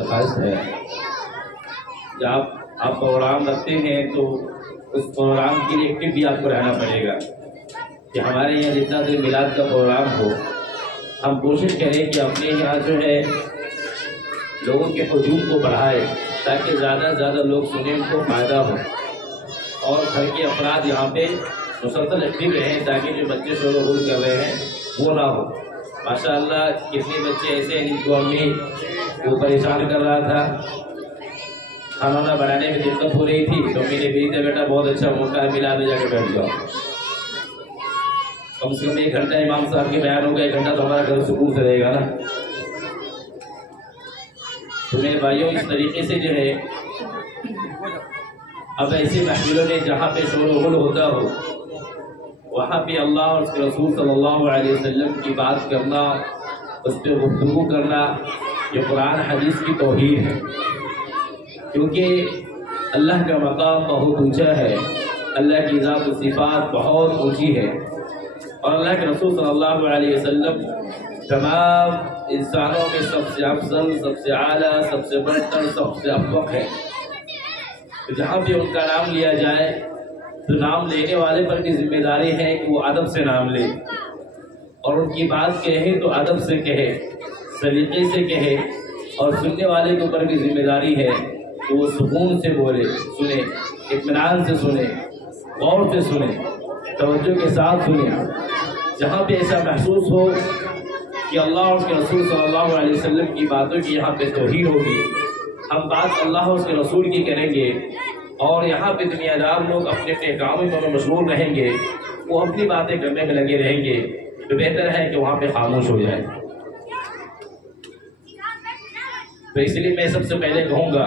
درخواست ہے کہ آپ پروگرام رکھتے ہیں تو اس پروگرام کے لیے ایکٹیو بھی آپ کو رہنا پڑے گا کہ ہمارے یہاں جتنا دیر میلاد کا پروگرام ہو ہم کوشش کریں کہ اپنے یہاں جو ہے لوگوں کے ہجوم کو بڑھائے تاکہ زیادہ سے زیادہ لوگ سنیں، ان کو فائدہ ہو، اور گھر کے افراد یہاں پہ مسلسل ایکٹیو رہیں تاکہ جو بچے شور و غل کر رہے ہیں وہ نہ ہو۔ ماشاء اللہ کتنے بچے ایسے ہیں جن کو امی وہ پریشان کر رہا تھا، کھانا بنانے میں دقت ہو رہی تھی تو میرے بیٹی سے بیٹا بہت اچھا موقع ہے، ملا میں جا کے بیٹھ جاؤ، کم سے کم 1 گھنٹہ امام صاحب کے بیان ہوگا، 1 گھنٹہ تو ہمارا گھر سکون سے رہے گا نا۔ تو میرے بھائیوں اس طریقے سے جو ہے اب ایسے محفلوں میں جہاں پہ شور و غل ہوتا ہو وہاں پہ اللہ اور اس کے رسول صلی اللہ علیہ وسلم کی بات کرنا، اس پہ گفتگو کرنا، یہ قرآن حدیث کی توحید ہے، کیونکہ اللہ کا مقام بہت اونچا ہے، اللہ کی ذات و صفات بہت اونچی ہے، اور اللہ کے رسول صلی اللہ علیہ وسلم تمام انسانوں میں سب سے افضل، سب سے اعلیٰ، سب سے برتر، سب سے افضل ہے۔ تو جہاں بھی ان کا نام لیا جائے تو نام لینے والے پر بھی ذمہ داری ہے کہ وہ ادب سے نام لے، اور ان کی بات کہے تو ادب سے کہے، سلیقے سے کہے، اور سننے والے کے اوپر بھی ذمہ داری ہے کہ وہ سکون سے بولے، سنے، اطمینان سے سنے، غور سے سنے، توجہ کے ساتھ سنے۔ جہاں پہ ایسا محسوس ہو کہ اللہ اور اس کے رسول صلی اللہ علیہ وسلم کی باتوں کی یہاں پہ توہین ہوگی، ہم بات اللہ اور اس کے رسول کی کریں گے، اور یہاں پہ دنیا دار لوگ اپنے اپنے کاموں میں مشغول رہیں گے، وہ اپنی باتیں کرنے میں لگے رہیں گے، تو بہتر ہے کہ وہاں پہ خاموش ہو جائے۔ تو اس لیے میں سب سے پہلے کہوں گا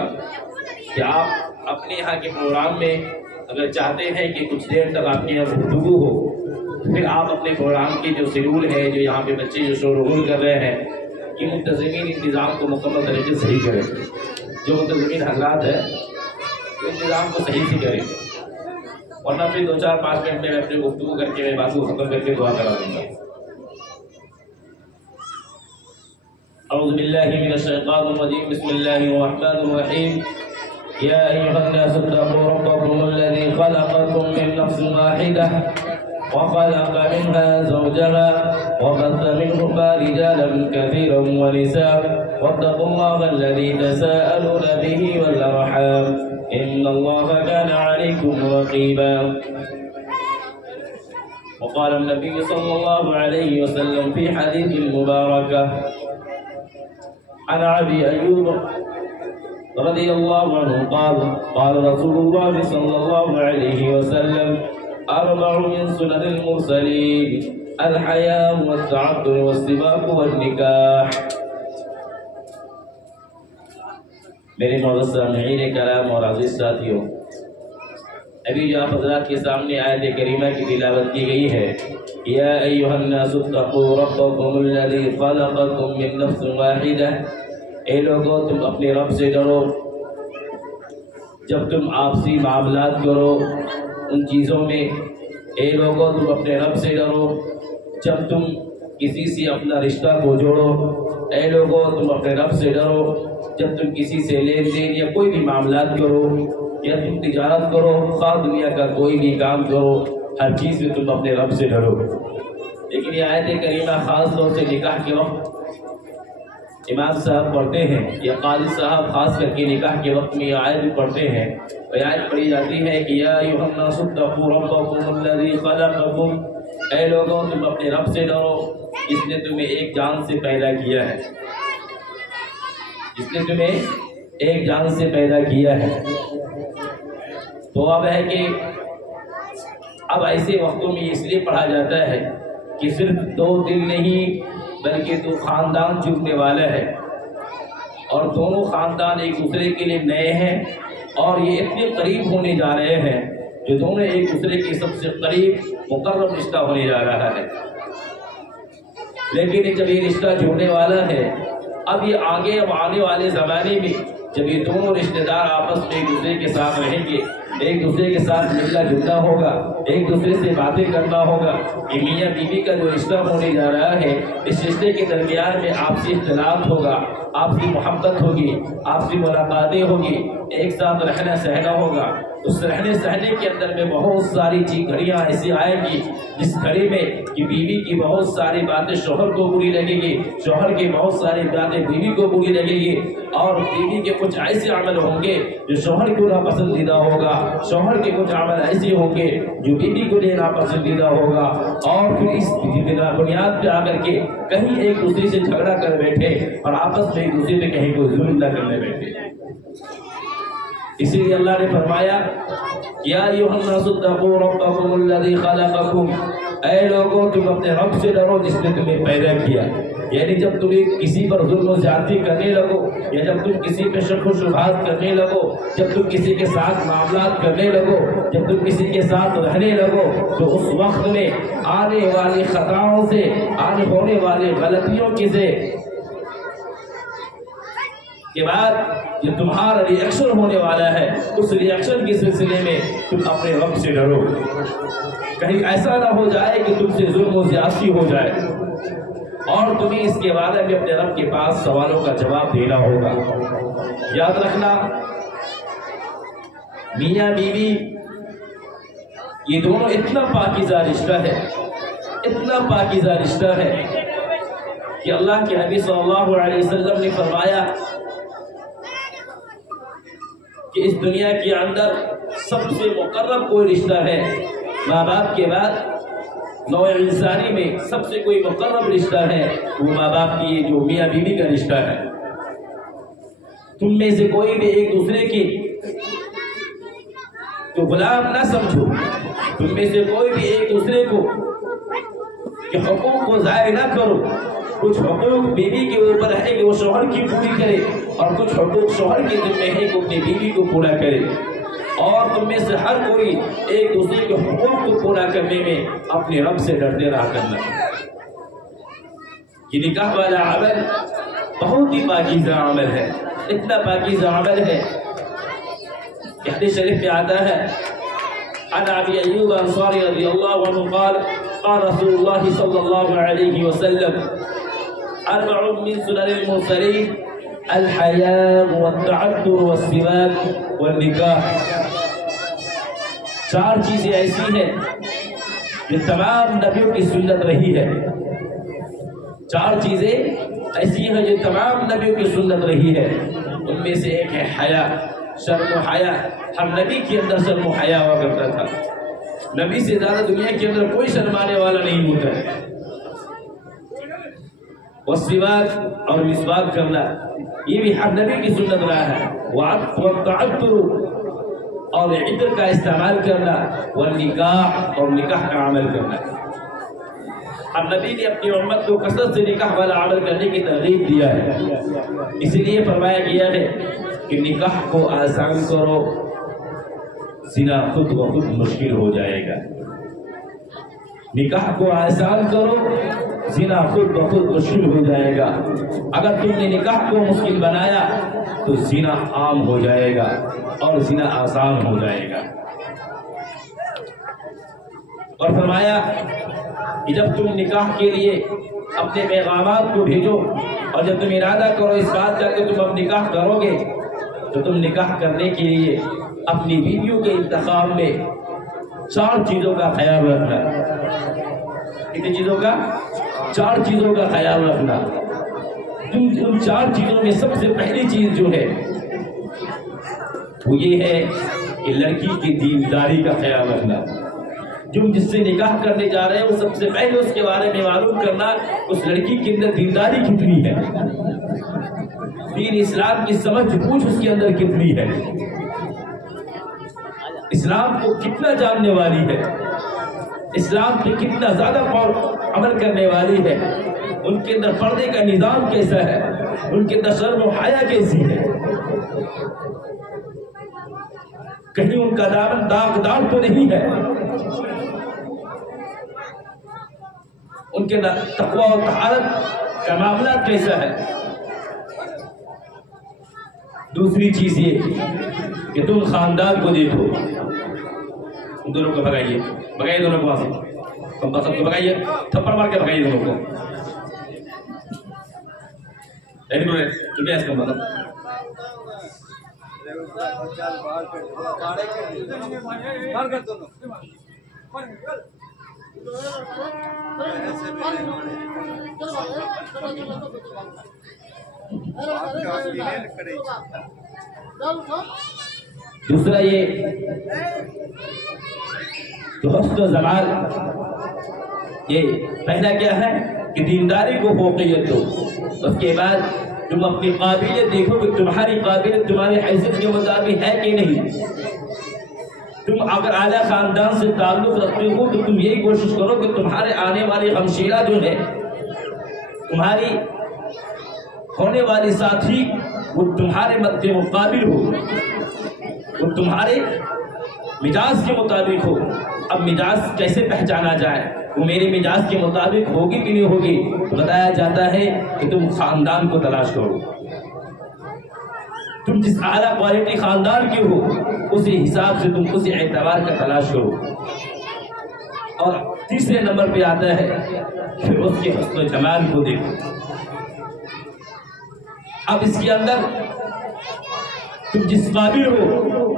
کہ آپ اپنے یہاں کے پروگرام میں اگر چاہتے ہیں کہ کچھ دیر تک آپ کے یہاں گفتگو ہو، پھر آپ اپنے پروگرام کی جو شیڈول ہے، جو یہاں پہ بچے جو شور و غل کر رہے ہیں، یہ منتظمین انتظام کو مکمل طریقے سے صحیح کریں، جو منتظمین حضرات ہیں انتظام کو صحیح سے کریں، ورنہ پھر 2-4-5 منٹ میں اپنے گفتگو کر کے میں بات کو ختم کر کے دعا کرا دوں گا۔ اعوذ باللہ من الشیطان الرجیم، بسم اللہ الرحمن الرحیم، یا ایھا الناس اتقوا ربکم الذی خلقکم من نفس واحدہ وخلق منها زوجها وبث منهما رجالا كثيرا ونساء واتقوا الله الذي تساءلون به والأرحام إن الله كان عليكم رقيبا وقال النبي صلى الله عليه وسلم في حديث المباركة عن أبي أيوب رضي الله عنه قال قال رسول الله صلى الله عليه وسلم 4 من سنن المرسلين الحياء والتعطر والسباق والنكاح۔ میرے معزز سامعین کرام اور عزیز ساتھیوں، ابھی جو آپ حضرات کے سامنے آیت کریمہ کی تلاوت کی گئی ہے، یا ایھا الناس اتقوا ربکم الذی خلقکم من نفس واحدہ، اے لوگوں تم اپنے رب سے ڈرو، جب تم آپسی معاملات کرو ان چیزوں میں، اے لوگوں تم اپنے رب سے ڈرو جب تم کسی سے اپنا رشتہ کو جوڑو، اے لوگوں تم اپنے رب سے ڈرو جب تم کسی سے لین دین یا کوئی بھی معاملات کرو، یا تم تجارت کرو، خواہ دنیا کا کوئی بھی کام کرو، ہر چیز میں تم اپنے رب سے ڈرو۔ لیکن یہ آیت کریمہ خاص طور سے نکاح کے وقت امام صاحب پڑھتے ہیں، یا قاضی صاحب خاص کر کے نکاح کے وقت میں یہ آیت بھی پڑھتے ہیں، اور یہ آیت پڑھی جاتی ہے کہ یا ایھا الناس اتقوا ربکم الذی خلقکم، اے لوگوں تم اپنے رب سے ڈرو جس نے تمہیں ایک جان سے پیدا کیا ہے، جس نے تمہیں ایک جان سے پیدا کیا ہے۔ تو اب ہے کہ اب ایسے وقتوں میں اس لیے پڑھا جاتا ہے کہ صرف 2 دل نہیں بلکہ 2 خاندان جڑنے والا ہے، اور دونوں خاندان ایک دوسرے کے لیے نئے ہیں، اور یہ اتنے قریب ہونے جا رہے ہیں جو دونوں ایک دوسرے کے سب سے قریب مقرب رشتہ ہونے جا رہا ہے۔ لیکن جب یہ رشتہ جڑنے والا ہے، اب یہ اب آنے والے زمانے میں جب یہ دونوں رشتے دار آپس میں ایک دوسرے کے ساتھ رہیں گے، ایک دوسرے کے ساتھ ملنا جلنا ہوگا، ایک دوسرے سے باتیں کرنا ہوگا، یہ میاں بیوی کا جو رشتہ ہونے جا رہا ہے، اس رشتے کے درمیان میں آپسی اختلاف ہوگا، آپسی محبت ہوگی، آپسی ملاقاتیں ہوگی، ایک ساتھ رہنا سہنا ہوگا۔ اس رہنے سہنے کے اندر میں بہت ساری گھڑیاں ایسی آئیں گی جس گھڑی میں کہ بیوی کی بہت ساری باتیں شوہر کو بری لگے گی، شوہر کی بہت ساری باتیں بیوی کو بری لگے گی، اور بیوی کے کچھ ایسے عمل ہوں گے جو شوہر کو ناپسندیدہ ہوگا، شوہر کے کچھ عمل ایسے ہوں گے جو بیوی کو لیے ناپسندیدہ ہوگا، اور پھر اس بنیاد پہ آ کر کے کہیں ایک دوسرے سے جھگڑا کر بیٹھے اور آپس میں ایک دوسرے پہ کہیں کوئی ظلم نہ کرنے بیٹھے۔ اسی لیے اللہ نے فرمایا یا ایھا الناس اتقوا ربکم الذی خلقکم، اے لوگوں تم اپنے رب سے ڈرو جس نے تمہیں پیدا کیا۔ یعنی جب تم کسی پر ظلم و زیادتی کرنے لگو، یا جب تم کسی پہ شک و شبہات کرنے لگو، جب تم کسی کے ساتھ معاملات کرنے لگو، جب تم کسی کے ساتھ رہنے لگو، تو اس وقت میں آنے والی خطاؤں سے، آنے ہونے والی غلطیوں کے بعد جو تمہارا ریئیکشن ہونے والا ہے، اس ریئیکشن کے سلسلے میں تم اپنے رب سے ڈرو، کہیں ایسا نہ ہو جائے کہ تم سے ظلم و زیادتی ہو جائے، اور تمہیں اس کے بارے میں اپنے رب کے پاس سوالوں کا جواب دینا ہوگا۔ یاد رکھنا میاں بیوی یہ دونوں اتنا پاکیزہ رشتہ ہے، اتنا پاکیزہ رشتہ ہے کہ اللہ کے نبی صلی اللہ علیہ وسلم نے فرمایا کہ اس دنیا کے اندر سب سے مقرب کوئی رشتہ ہے ماں باپ کے بعد، نوع انسانی میں سب سے کوئی مقرب رشتہ ہے وہ ماں باپ کی جو میاں بیوی کا رشتہ ہے۔ تم میں سے کوئی بھی ایک دوسرے کی تو غلام نہ سمجھو، تم میں سے کوئی بھی ایک دوسرے کو کہ حقوق کو ضائع نہ کرو، کچھ حقوق بیوی کے اوپر ہے کہ وہ شوہر کی پوری کرے، اور کچھ حقوق شوہر کے ذمہ ہے کہ اپنی بیوی کو پورا کرے، اور تم میں سے ہر کوئی ایک دوسرے کے حقوق کو پورا کرنے میں اپنے رب سے ڈرتے رہا کرنا۔ یہ نکاح والا عمل بہت ہی پاکیزہ عمل ہے، اتنا پاکیزہ عمل ہے کہ حدیث شریف میں آتا ہے عن ابی ایوب انصاری رضی اللہ عنہ قال قال رسول اللہ صلی اللہ علیہ وسلم اربع من سنن المرسلین الحیاء والتعطر والسواک والنکاح، چار چیزیں ایسی ہیں جو تمام نبیوں کی سنت رہی ہے، چار چیزیں ایسی ہیں جو تمام نبیوں کی سنت رہی ہے، ان میں سے ایک ہے حیا، شرم و حیا۔ ہر نبی کے اندر شرم و حیا ہوا کرتا تھا، نبی سے زیادہ دنیا کے اندر کوئی شرمانے والا نہیں ہوتا ہے۔ والسواک، اور مسواک کرنا، یہ بھی ہر نبی کی سنت رہا ہے۔ والتعطر، اور عطر کا استعمال کرنا، والنکاح، اور نکاح کا عمل کرنا۔ ہر نبی نے اپنی امت کو کثرت سے نکاح والا عمل کرنے کی ترغیب دیا ہے، اسی لیے فرمایا گیا ہے کہ نکاح کو آسان کرو، زنا خود بخود مشکل ہو جائے گا۔ نکاح کو آسان کرو، زنا خود بخود مشکل ہو جائے گا۔ اگر تم نے نکاح کو مشکل بنایا تو زنا عام ہو جائے گا اور زنا آسان ہو جائے گا۔ اور فرمایا کہ جب تم نکاح کے لیے اپنے پیغامات کو بھیجو، اور جب تم ارادہ کرو اس بات کا کہ تم اب نکاح کرو گے، تو تم نکاح کرنے کے لیے اپنی بیویوں کے انتخاب میں چار چیزوں کا خیال رکھنا۔ کتنی چیزوں کا؟ چار چیزوں کا خیال رکھنا۔ ان چار چیزوں میں سب سے پہلی چیز جو ہے وہ یہ ہے کہ لڑکی کی دینداری کا خیال رکھنا۔ جو جس سے نکاح کرنے جا رہے ہیں وہ سب سے پہلے اس کے بارے میں معلوم کرنا اس لڑکی کے اندر دینداری کتنی ہے، دین اسلام کی سمجھ بوجھ اس کے اندر کتنی ہے، اسلام کو کتنا جاننے والی ہے، اسلام پہ کتنا زیادہ عمل کرنے والی ہے، ان کے اندر پردے کا نظام کیسا ہے، ان کے اندر شرم و حیا کیسی ہے، کہیں ان کا دامن داغدار تو نہیں ہے، ان کے تقوی و طہارت کا معاملہ کیسا ہے۔ دوسری چیز یہ کہ تم خاندان کو دیکھو، دونوں کو بھگائیے، بھگائیے دونوں کو وہاں سے، تم بس کو بھگائیے، تھپڑ مار کے بھگائیے دونوں کو. دوسرا یہ کہ حسن و جمال، یہ پہلا کیا ہے کہ دینداری کو فوقیت دو. اس کے بعد تم اپنی قابلیت دیکھو کہ تمہاری قابلیت تمہاری حیثیت کے مطابق ہے کہ نہیں. تم اگر اعلیٰ خاندان سے تعلق رکھتے ہو تو تم یہی کوشش کرو کہ تمہارے آنے والی ہمشیرہ جو ہے، تمہاری ہونے والی ساتھی، وہ تمہارے مد کے مقابل ہو، وہ تمہارے مزاج کے مطابق ہو. اب مزاج کیسے پہچانا جائے؟ وہ میرے مزاج کے مطابق ہوگی کہ نہیں ہوگی؟ بتایا جاتا ہے کہ تم خاندان کو تلاش کرو. تم جس اعلیٰ کوالٹی خاندان کے ہو اسی حساب سے تم اسی اعتبار کا تلاش کرو. اور تیسرے نمبر پہ آتا ہے پھر اس کے حسن و جمال کو دیکھو. اب اس کے اندر تم جس قابل ہو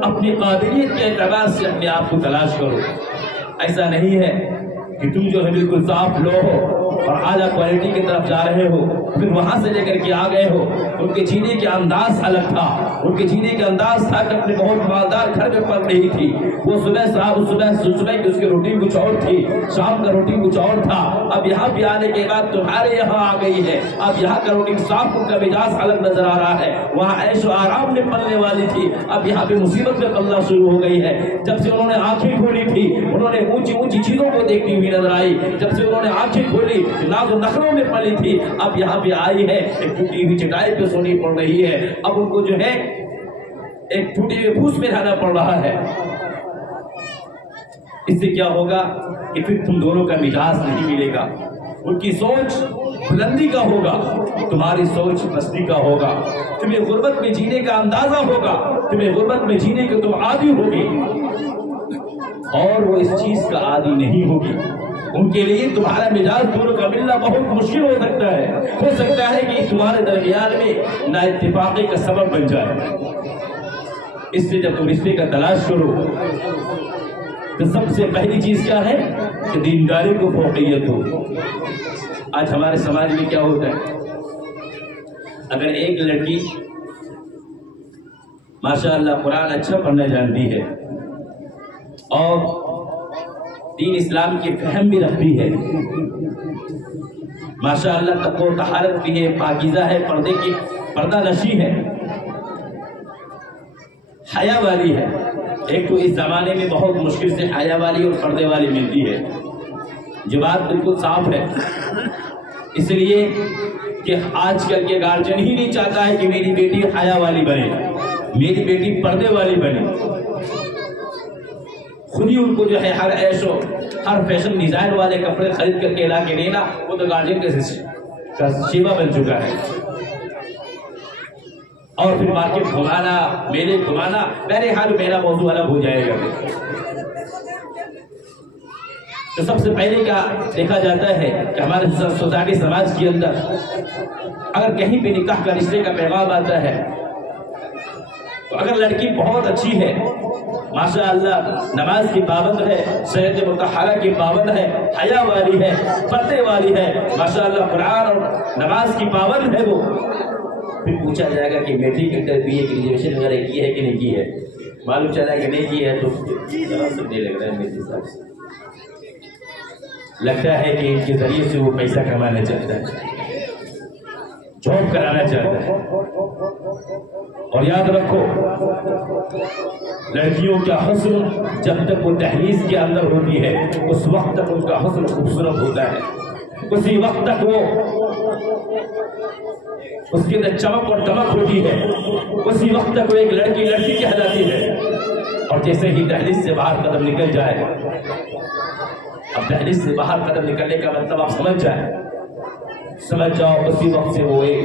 اپنی قابلیت کے اعتبار سے اپنے آپ کو تلاش کرو. ایسا نہیں ہے کہ تم جو ہے بالکل صاف لو ہو اور اعلیٰ کوالٹی کی طرف جا رہے ہو، پھر وہاں سے لے کر کے آ گئے ہو. ان کے جینے کے انداز الگ تھا، ان کے جینے کا انداز تھا کہ اپنے بہت مالدار گھر میں پڑ رہی تھی. وہ صبح کی اس کی روٹی کچھ اور تھی، شام کا روٹی کچھ اور تھا. اب یہاں پہ آنے کے بعد تمہارے یہاں آ گئی ہے. اب یہاں کا روٹی صاف، ان کا مزاج الگ نظر آ رہا ہے. وہاں عیش و آرام میں پلنے والی تھی، اب یہاں پہ مصیبت میں پلنا شروع ہو گئی ہے. جب سے انہوں نے آنکھیں کھولی تھی انہوں نے اونچی اونچی چیزوں کو دیکھتی ہوئی نظر آئی. جب سے انہوں نے آنکھیں کھولی ناز و نخروں میں پلی تھی، اب یہاں پہ آئی ہے ایک ٹوٹی ہوئی چٹائی پہ سونی پڑ رہی ہے. اب ان کو جو ہے ایک ٹوٹے ہوئے پھوس میں رہنا پڑ رہا ہے. اس سے کیا ہوگا کہ پھر تم دونوں کا مزاج نہیں ملے گا. ان کی سوچ بلندی کا ہوگا، تمہاری سوچ پستی کا ہوگا. تمہیں غربت میں جینے کا اندازہ ہوگا، تمہیں غربت میں جینے کے تم عادی ہوگی اور وہ اس چیز کا عادی نہیں ہوگی. ان کے لیے تمہارا مزاج دونوں کا ملنا بہت مشکل ہو سکتا ہے. ہو سکتا ہے کہ تمہارے درمیان میں نا اتفاقی کا سبب بن جائے. اس سے جب تم رشتے کا تلاش کرو تو سب سے پہلی چیز کیا ہے کہ دینداری کو فوقیت ہو. آج ہمارے سماج میں کیا ہوتا ہے، اگر ایک لڑکی ماشاءاللہ قرآن اچھا پڑھنا جانتی ہے اور دین اسلام کی فہم بھی رکھتی ہے، ماشاءاللہ تقوی و طہارت بھی ہے، پاکیزہ ہے، پردہ نشی ہے، حیا والی ہے. ایک تو اس زمانے میں بہت مشکل سے حیا والی اور پردے والی ملتی ہے. جو بات بالکل صاف ہے، اس لیے کہ آج کل کے گارجن ہی نہیں چاہتا ہے کہ میری بیٹی حیا والی بنے، میری بیٹی پردے والی بنے. خود ہی ان کو جو ہے ہر عیش و ہر فیشن ڈیزائن والے کپڑے خرید کر کے لا کے لینا، وہ تو گارجن کا شیوا بن چکا ہے. اور پھر مارکیٹ گھمانا، میلے گھمانا، بہرحال میرا موضوع الگ ہو جائے گا. تو سب سے پہلے کیا دیکھا جاتا ہے کہ ہمارے سوسائٹی سماج کے اندر اگر کہیں بھی نکاح کا رشتے کا پیغام آتا ہے تو اگر لڑکی بہت اچھی ہے، ماشاءاللہ نماز کی پابند ہے، شریعت مطہرہ کی پابند ہے، حیا والی ہے، پردے والی ہے، ماشاءاللہ قرآن اور نماز کی پابند ہے، وہ پھر پوچھا جائے گا کہ میٹرک انٹر بی اے کی گریجویشن وغیرہ کی ہے کہ نہیں کی ہے. معلوم چلا کہ نہیں کی ہے تو سمجھنے لگ رہا ہے. میرے حساب سے لگتا ہے کہ ان کے ذریعے سے وہ پیسہ کمانا چاہتا ہے، جاب کرانا چاہتا ہے. اور یاد رکھو لڑکیوں کا حسن جب تک وہ دہلیز کے اندر ہوتی ہے اس وقت تک ان کا حسن خوبصورت ہوتا ہے. اسی وقت تک وہ اس کے اندر چمک اور دمک ہوتی ہے. اسی وقت تک وہ ایک لڑکی کہلاتی ہے. اور جیسے ہی دہلیز سے باہر قدم نکل جائے، اب دہلیز سے باہر قدم نکلنے کا مطلب آپ سمجھ جاؤ، اسی وقت سے وہ ایک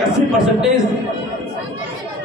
80%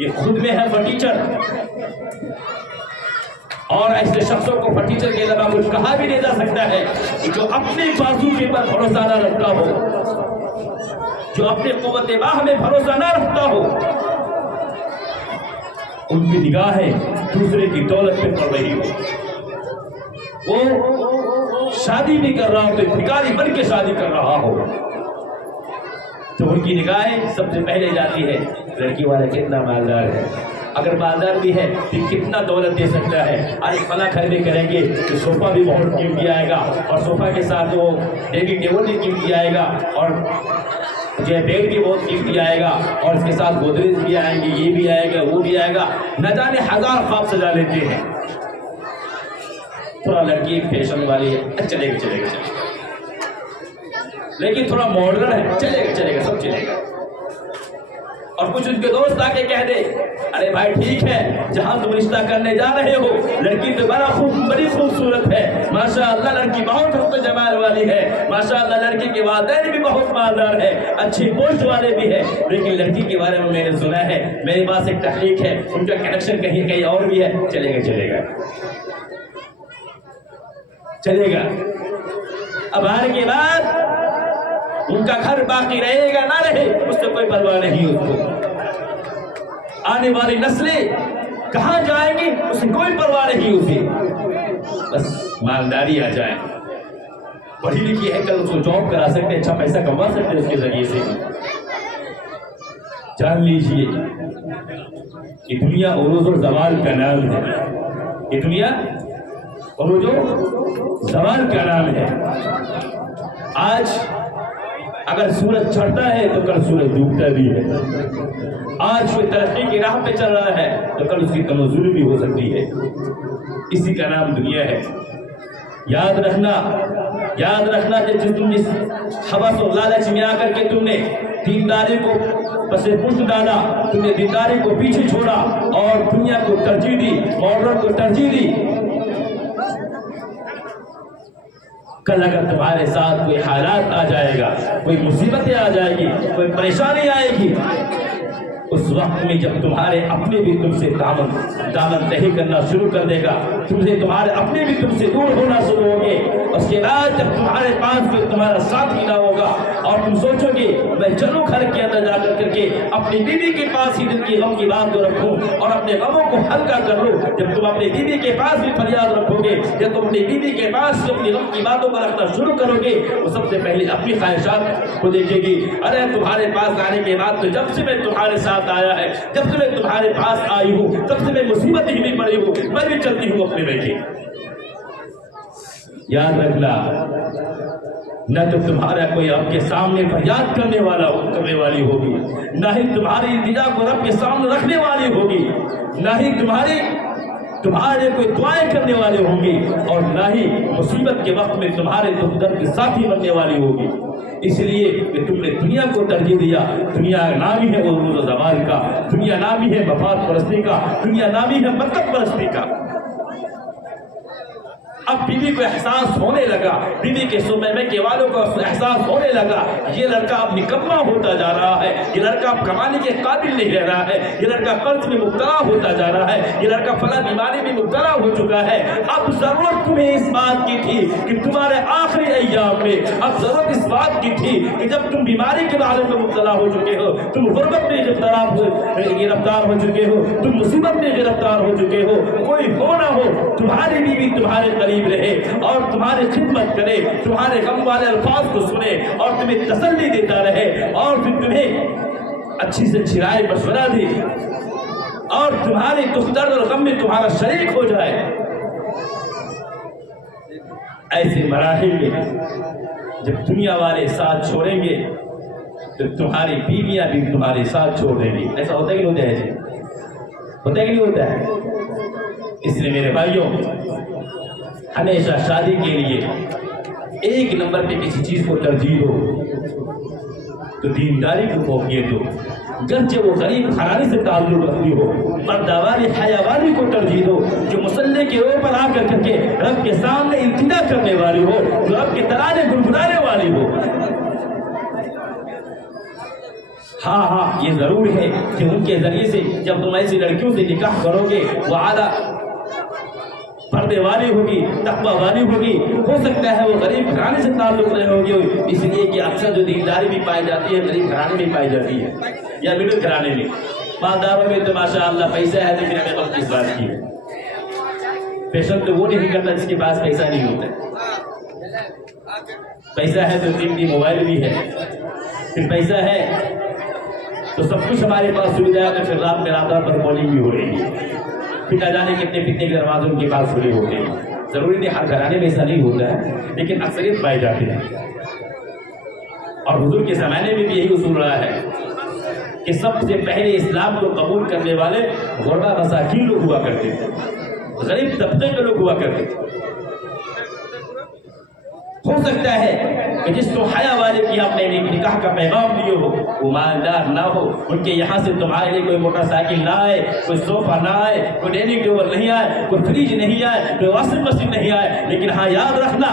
یہ خود میں ہے فرٹیچر، اور ایسے شخصوں کو فرٹیچر کے علاوہ کچھ کہا بھی نہیں جا سکتا ہے کہ جو اپنے بازو کے پر بھروسہ نہ رکھتا ہو، جو اپنے قوت باہ میں بھروسہ نہ رکھتا ہو، ان کی نگاہیں دوسرے کی دولت پہ پڑ رہی ہو، وہ شادی بھی کر رہا ہو تو بھکاری بن کے شادی کر رہا ہو، تو ان کی نگاہیں سب سے پہلے جاتی ہے لڑکی والا کتنا مالدار ہے، اگر مالدار بھی ہے تو کتنا دولت دے سکتا ہے، اور ایک فلاں گھر میں کریں گے تو صوفہ بھی بہت قیمتی آئے گا، اور صوفہ کے ساتھ وہ ڈائننگ ٹیبل بھی قیمتی آئے گا، اور جو بیڈ بھی بہت قیمتی آئے گا، اور اس کے ساتھ گودریج بھی آئیں گے، یہ بھی آئے گا، وہ بھی آئے گا، نہ جانے ہزار خواب سجا لیتے ہیں۔ تھوڑا لڑکی فیشن والی ہے، چلے گا لیکن تھوڑا ماڈرن ہے، چلے گا سب چلے گا، اور کچھ ان کے دوست آ کے کہہ دے ارے بھائی ٹھیک ہے، جہاں تم رشتہ کرنے جا رہے ہو لڑکی تو بڑی خوبصورت ہے، ماشاءاللہ لڑکی بہت حسن جمال والی ہے، ماشاءاللہ لڑکی کے والدین بھی بہت مالدار ہے، اچھی پوسٹ والے بھی ہے، لیکن لڑکی کے بارے میں نے سنا ہے، میرے پاس ایک تحقیق ہے، ان کا کنیکشن کہیں اور بھی ہے، چلے گا۔ اب آنے کے بعد ان کا گھر باقی رہے گا نہ رہے اس سے کوئی پرواہ نہیں، اس کو آنے والی نسلیں کہاں جائیں گی اس سے کوئی پرواہ نہیں، اسے بس مالداری آ جائے، پڑھی لکھی ہے کل اس کو جاب کرا سکتے، اچھا پیسہ کما سکتے اس کے ذریعے سے۔ جان لیجئے کہ دنیا عروج و زوال کا نام ہے، یہ دنیا عروج و زوال کا نام ہے۔ آج اگر سورج چڑھتا ہے تو کل سورج ڈوبتا بھی ہے، آج کوئی ترقی کی راہ پہ چل رہا ہے تو کل اس کی کمزوری بھی ہو سکتی ہے، اسی کا نام دنیا ہے۔ یاد رکھنا کہ تم جس حوث و لالچ میں آ کر کے تم نے دینداری کو پس پشت ڈالا، تم نے دینداری کو پیچھے چھوڑا اور دنیا کو ترجیح دی، ماڈرن کو ترجیح دی، کل اگر تمہارے ساتھ کوئی حالات آ جائے گا، کوئی مصیبتیں آ جائے گی، کوئی پریشانی آئے گی، اس وقت میں جب تمہارے اپنے بھی تم سے دامن نہیں کرنا شروع کر دے گا، تمہارے اپنے بھی تم سے دور ہونا شروع ہوں گے، اس کے بعد جب تمہارے پاس کوئی تمہارا ساتھ ہی نہ ہوگا اور تم سوچو گے میں چلو گھر کے اندر جا کر کے اپنی بیوی کے پاس ہی دل کی غم کی بات کو رکھوں اور اپنے غموں کو ہلکا کر لوں، جب تم اپنی بیوی کے پاس بھی فریاد رکھو گے، جب تم اپنی بیوی کے پاس اپنی غم کی باتوں کو رکھنا شروع کرو گے، وہ سب سے پہلے اپنی خواہشات کو دیکھے گی، ارے تمہارے پاس آنے کے بعد تو جب سے میں تمہارے ساتھ آیا ہے، جب سے میں تمہارے پاس آئی ہوں تب سے میں مصیبت ہی نہیں پڑی ہوں، میں بھی چلتی ہوں اپنے بیٹے۔ یاد رکھنا، نہ تو تمہارا کوئی آپ کے سامنے فریاد کرنے والی ہوگی، نہ ہی تمہاری التجا کو رب کے سامنے رکھنے والی ہوگی، نہ ہی تمہارے کوئی دعائیں کرنے والے ہوں گی، اور نہ ہی مصیبت کے وقت میں تمہارے دکھ درد کے ساتھی بننے والی ہوگی۔ اس لیے کہ تم نے دنیا کو ترجیح دیا، دنیا نامی ہے عروج و زوال کا، دنیا نامی ہے مفاد پرستی کا، دنیا نامی ہے مطلب پرستی کا۔ اب بیوی کو احساس ہونے لگا، بیوی کے سمے کے والوں کو احساس ہونے لگا یہ لڑکا اب نکما ہوتا جا رہا ہے، یہ لڑکا اب کمانے کے قابل نہیں رہ رہا ہے، یہ لڑکا قرض میں مبتلا ہوتا جا رہا ہے، یہ لڑکا فلاں بیماری میں مبتلا ہو چکا ہے۔ اب ضرورت تمہیں اس بات کی تھی کہ تمہارے آخری ایام میں اب ضرورت اس بات کی تھی کہ جب تم بیماری کے بارے میں مبتلا ہو چکے ہو، تم غربت میں گرفتار ہو چکے ہو، تم مصیبت میں گرفتار ہو چکے ہو، کوئی ہو نہ ہو تمہاری بیوی تمہارے قریب رہے اور تمہاری خدمت کرے، تمہارے غم والے الفاظ کو سنے اور تمہیں تسلی دیتا رہے، اور پھر تمہیں اچھی سے اچھی رائے مشورہ دے اور تمہاری دکھ درد اور غم میں تمہارا شریک ہو جائے۔ ایسے مراحل میں جب دنیا والے ساتھ چھوڑیں گے تو تمہاری بیویاں بھی تمہارے ساتھ چھوڑ دیں گی۔ ایسا ہوتا ہے کہ نہیں ہوتا ہے؟ ہوتا ہے کہ نہیں ہوتا ہے؟ اس لیے میرے بھائیوں، ہمیشہ شادی کے لیے ایک نمبر پہ کسی چیز کو ترجیح دو تو دینداری کو فوقیت دو، گرچہ وہ غریب خاندان سے تعلق رکھتی ہو، مرداواری حیاواری کو ترجیح دو، جو مسلح کے اوپر آ کر کے رب کے سامنے التجا کرنے والی ہو، جو رب کے ترانے گنگنانے والی ہو۔ ہاں یہ ضرور ہے کہ ان کے ذریعے سے جب تم ایسی لڑکیوں سے نکاح کرو گے وہ اعلیٰ پردے والی ہوگی، تقوی والی ہوگی، ہو سکتا ہے وہ غریب گھرانے سے تعلق رہے ہوگی، اس لیے کہ اکثر جو دینداری بھی پائی جاتی ہے غریب گھرانے میں پائی جاتی ہے یا مڈل گھرانے میں۔ مالداروں میں تو ماشاء اللہ پیسہ ہے لیکن ہمیں غلط اس بات کی ہے، فیشن تو وہ نہیں کرتا جس کے پاس پیسہ نہیں ہوتا، پیسہ ہے تو قیمتی موبائل بھی ہے، پھر پیسہ ہے تو سب کچھ ہمارے پاس سویدھا ہے، تو پھر رات میں رات پر کالنگ بھی ہو رہی ہے، پھر نہ جانے کتنے کے دروازے ان کے پاس کھلے ہوتے ہیں۔ ضروری نہیں ہر گھرانے میں ایسا نہیں ہوتا ہے لیکن اکثریت پائے جاتے ہیں، اور حضور کے زمانے میں بھی یہی اصول رہا ہے کہ سب سے پہلے اسلام کو قبول کرنے والے غربا مساکین لوگ ہوا کرتے تھے، غریب طبقے کے لوگ ہوا کرتے تھے۔ ہو سکتا ہے کہ جس کو حیا والے کی آپ نے نکاح کا پیغام دیے ہو وہ مالدار نہ ہو، ان کے یہاں سے تمہارے لیے کوئی موٹر سائیکل نہ آئے، کوئی صوفہ نہ آئے، کوئی ڈائننگ ٹیبل نہیں آئے، کوئی فریج نہیں آئے، کوئی واشنگ مشین نہیں آئے، لیکن ہاں یاد رکھنا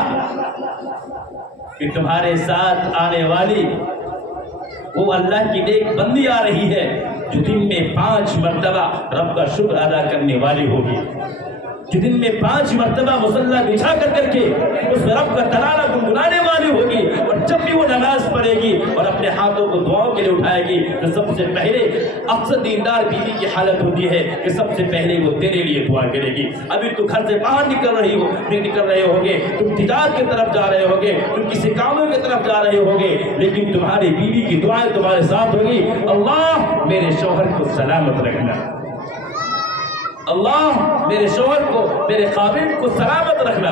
کہ تمہارے ساتھ آنے والی وہ اللہ کی نیک بندی آ رہی ہے جو دن میں 5 مرتبہ رب کا شکر ادا کرنے والی ہوگی، جو دن میں 5 مرتبہ مصلی بچھا کر کے اس رب کا ترانہ گنگنانے والی ہوگی، اور جب بھی وہ نماز پڑھے گی اور اپنے ہاتھوں کو دعاؤں کے لیے اٹھائے گی تو سب سے پہلے اکثر دیندار بیوی کی حالت ہوتی ہے کہ سب سے پہلے وہ تیرے لیے دعا کرے گی۔ ابھی تو گھر سے باہر نکل رہے ہوگے، تم تجارت کی طرف جا رہے ہوگے، تم کسی کاموں کی طرف جا رہے ہوگے، لیکن تمہاری بیوی کی دعائیں تمہارے ساتھ ہوگی، اللہ میرے شوہر کو سلامت رکھنا، اللہ میرے شوہر کو، میرے خاوند کو سلامت رکھنا۔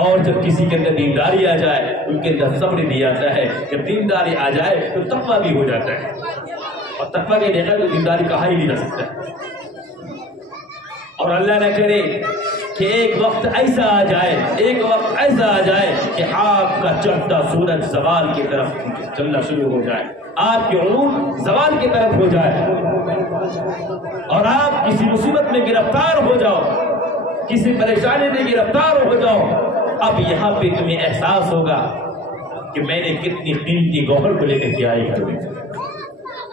اور جب کسی کے اندر دینداری آ جائے ان کے اندر صبر بھی آتا ہے، جب دینداری آ جائے تو تقویٰ بھی ہو جاتا ہے، اور تقویٰ کے بغیر تو دینداری کہا ہی نہیں جا سکتا۔ اور اللہ نہ کرے کہ ایک وقت ایسا آ جائے کہ آپ کا چڑھتا سورج زوال کی طرف چلنا شروع ہو جائے، آپ کے علوم زوال کی طرف ہو جائے، اور آپ کسی مصیبت میں گرفتار ہو جاؤ، کسی پریشانی میں گرفتار ہو جاؤ، اب یہاں پہ تمہیں احساس ہوگا کہ میں نے کتنی قیمتی گوہر کو لے کر کے آئی گھر میں،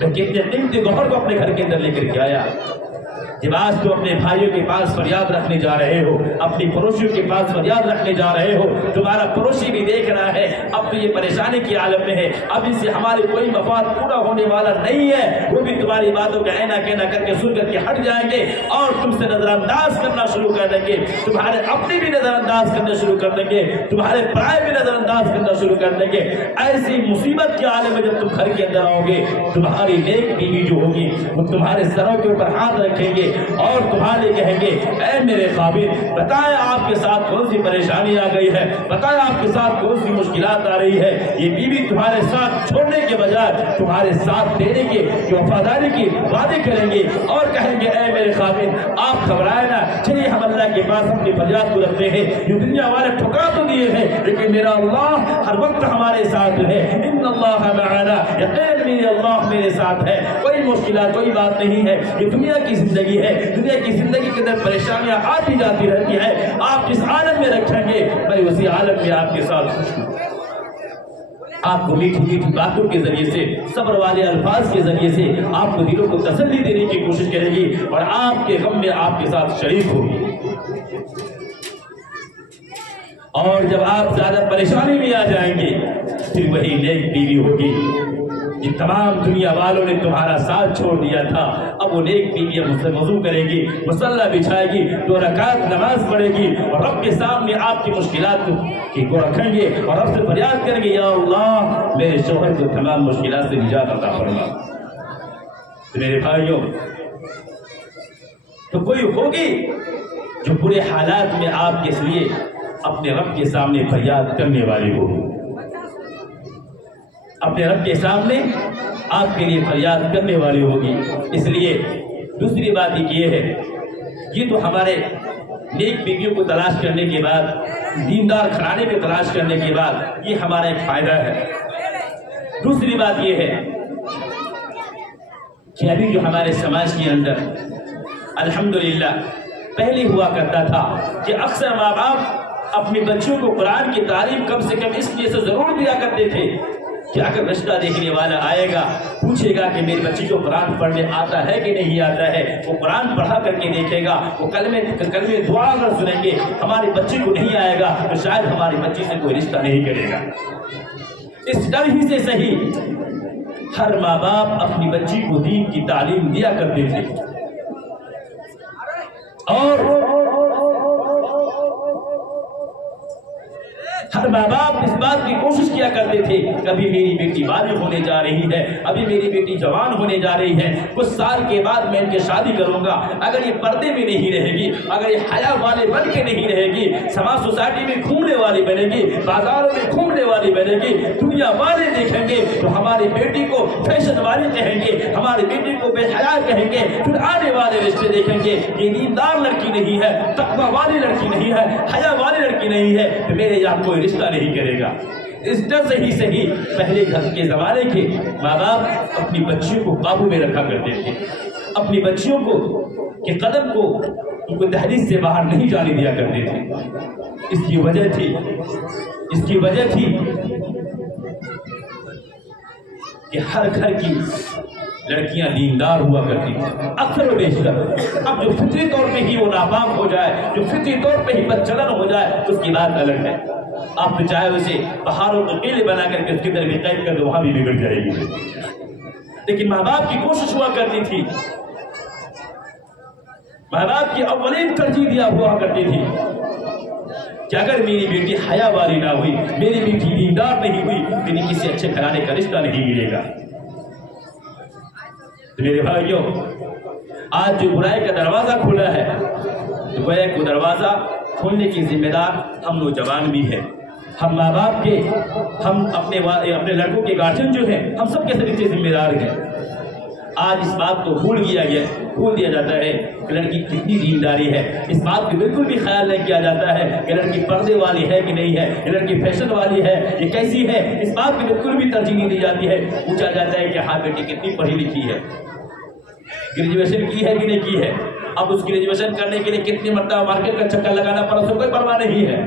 میں کتنے قیمتی گوہر کو اپنے گھر کے اندر لے کر کے آیا۔ جب آج تو اپنے بھائیوں کے پاس فریاد رکھنے جا رہے ہو، اپنی پڑوسیوں کے پاس فریاد رکھنے جا رہے ہو، تمہارا پڑوسی بھی دیکھ رہا ہے اب تو یہ پریشانی کی عالم میں ہے، اب اس سے ہمارے کوئی مفاد پورا ہونے والا نہیں ہے، وہ بھی تمہاری باتوں کا اینا کہنا کر کے سن کر کے ہٹ جائیں گے اور تم سے نظر انداز کرنا شروع کر دیں گے، تمہارے اپنے بھی نظر انداز کرنا شروع کر دیں گے، تمہارے پرائے بھی نظر انداز کرنا شروع کر دیں گے۔ ایسی مصیبت کے عالم میں جب تم گھر کے اندر آؤ گے، تمہاری نیک بیوی جو ہوگی وہ تمہارے سروں کے اوپر ہاتھ رکھیں گے اور تمہارے کہیں گے اے میرے خاوند بتائیں آپ کے ساتھ کون سی پریشانی آ گئی ہے، بتائیں آپ کے ساتھ کون سی مشکلات آ رہی ہے۔ یہ بیوی تمہارے ساتھ چھوڑنے کے بجائے تمہارے ساتھ دینے کے وفاداری کی وعدے کریں گے اور کہیں گے اے میرے خاوند آپ گھبرائے نہ، چلیے ہم اللہ کے پاس اپنی فریاد کو رکھتے ہیں، یہ دنیا والے ٹھکرا تو دیے ہیں لیکن میرا اللہ ہر وقت ہمارے ساتھ ہے، ان اللہ معنا، یقین میرے اللہ میرے ساتھ ہے، کوئی مشکلات کوئی بات نہیں ہے، یہ دنیا کی زندگی ہے، دنیا کی زندگی کے اندر پریشانیاں آتی جاتی رہتی ہے، آپ جس عالم میں رکھیں گے میں اسی عالم میں آپ کے ساتھ خوش ہوں۔ آپ کو میٹھی میٹھی باتوں کے ذریعے سے، صبر والے الفاظ کے ذریعے سے آپ کو دلوں کو تسلی دینے کی کوشش کرے گی اور آپ کے غم میں آپ کے ساتھ شریک ہوگی۔ اور جب آپ زیادہ پریشانی میں آ جائیں گے پھر وہی نیک بیوی ہوگی جن تمام دنیا والوں نے تمہارا ساتھ چھوڑ دیا تھا، اب وہ نیک بیوی مجھ سے وضو کرے گی، مصلی بچھائے گی، 2 رکعت نماز پڑھے گی اور رب کے سامنے آپ کی مشکلات کو رکھیں گے اور رب سے فریاد کریں گے یا اللہ میرے شوہر کو تمام مشکلات سے نجات عطا فرما۔ میرے بھائیوں تو کوئی ہوگی جو برے حالات میں آپ کے لیے اپنے رب کے سامنے فریاد کرنے والی ہوگی، اپنے رب کے سامنے آپ کے لیے فریاد کرنے والی ہوگی۔ اس لیے دوسری بات یہ ہے، یہ تو ہمارے نیک بیویوں کو تلاش کرنے کے بعد، دیندار گھرانے کو تلاش کرنے کے بعد یہ ہمارا ایک فائدہ ہے۔ دوسری بات یہ ہے کہ ابھی جو ہمارے سماج کے اندر الحمدللہ پہلے ہوا کرتا تھا کہ اکثر ماں باپ اپنے بچوں کو قرآن کی تعلیم کم سے کم اس لیے سے ضرور دیا کرتے تھے کہ اگر رشتہ دیکھنے والا آئے گا پوچھے گا کہ میری بچی کو قرآن پڑھنے آتا ہے کہ نہیں آتا ہے، وہ قرآن پڑھا کر کے دیکھے گا، وہ کلمے دعا اگر سنیں گے، ہماری بچی کو نہیں آئے گا تو شاید ہماری بچی سے کوئی رشتہ نہیں کرے گا۔ اس ڈر ہی سے صحیح ہر ماں باپ اپنی بچی کو دین کی تعلیم دیا کرتے تھے، اور ہر ماں باپ اس بات کی کوشش کیا کرتے تھے کبھی میری بیٹی بالغ ہونے جا رہی ہے، ابھی میری بیٹی جوان ہونے جا رہی ہے، کچھ سال کے بعد میں ان کے شادی کروں گا، اگر یہ پردے میں نہیں رہے گی، اگر یہ حیا والے بن کے نہیں رہے گی، سماج سوسائٹی میں گھومنے والی بنے گی، بازاروں میں گھومنے والی بنے گی، دنیا والے دیکھیں گے تو ہماری بیٹی کو فیشن والی کہیں گے، ہماری بیٹی کو بے حیا کہیں گے، پھر آنے والے رشتے دیکھیں گے یہ دیندار لڑکی نہیں ہے، تقوی والی لڑکی نہیں ہے، حیا والی لڑکی نہیں ہے، تو میرے یہاں کوئی رشتہ نہیں کرے گا۔ اس ڈر سے ہی صحیح پہلے گھر کے زمانے کے ماں باپ اپنی بچیوں کو قابو میں رکھا کرتے تھے، اپنی بچیوں کو کے قدم کو ان کو دہلیز سے باہر نہیں جانے دیا کرتے تھے۔ اس کی وجہ تھی کہ ہر گھر کی لڑکیاں دیندار ہوا کرتی تھیں اکثر و بیشتر۔ اب جو فطری طور پہ ہی وہ ناپاک ہو جائے، جو فطری طور پہ ہی بدچلن ہو جائے، اس کی بات الگ ہے۔ آپ تو چاہے اسے پہاڑوں کو قلعے بنا کر کے اس کی طرف قید کر دو، وہاں بھی بگڑ جائے گی۔ لیکن ماں باپ کی کوشش ہوا کرتی تھی، ماں باپ کی اولین ترجیح دیا ہوا کرتی تھی کہ اگر میری بیٹی حیا والی نہ ہوئی، میری بیٹی دیندار نہیں ہوئی، میری کسی اچھے گھرانے کا رشتہ نہیں ملے گا۔ تو میرے بھائیوں، آج جو برائی کا دروازہ کھلا ہے، تو گویا کو دروازہ کھولنے کی ذمہ دار ہم نوجوان بھی ہیں، ہم ماں باپ کے، ہم اپنے لڑکوں کے گارجین جو ہیں، ہم سب کے سب ذمہ دار ہیں۔ آج اس بات کو بھول دیا جاتا ہے کہ لڑکی کتنی دینداری ہے، اس بات کو بالکل بھی خیال نہیں کیا جاتا ہے کہ لڑکی پردے والی ہے کہ نہیں ہے، یہ لڑکی فیشن والی ہے، یہ کیسی ہے، اس بات کی بالکل بھی ترجیح نہیں دی جاتی ہے۔ پوچھا جاتا ہے کہ ہاں بیٹی کتنی پڑھی لکھی ہے، گریجویشن کی ہے کہ نہیں کی ہے، اب اس گریجویشن کرنے کے لیے کتنی مرتبہ مارکیٹ کا چکر لگانا پڑا، اس کو کوئی پرواہ نہیں ہے،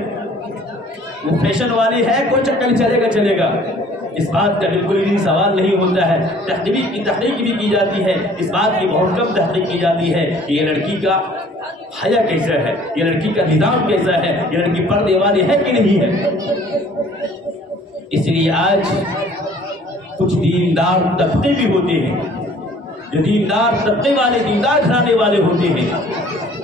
وہ فیشن والی ہے، کوئی چکر چلے گا۔ اس بات کا بالکل بھی سوال نہیں ہوتا ہے۔ تحقیق بھی کی جاتی ہے، اس بات کی بہت کم تحقیق کی جاتی ہے کہ یہ لڑکی کا حیا کیسا ہے، یہ لڑکی کا نظام کیسا ہے، یہ لڑکی پردے والی ہے کہ نہیں ہے۔ اس لیے آج کچھ دیندار طبقے بھی ہوتے ہیں، جو دیندار طبقے والے، دیندار گھرانے والے ہوتے ہیں،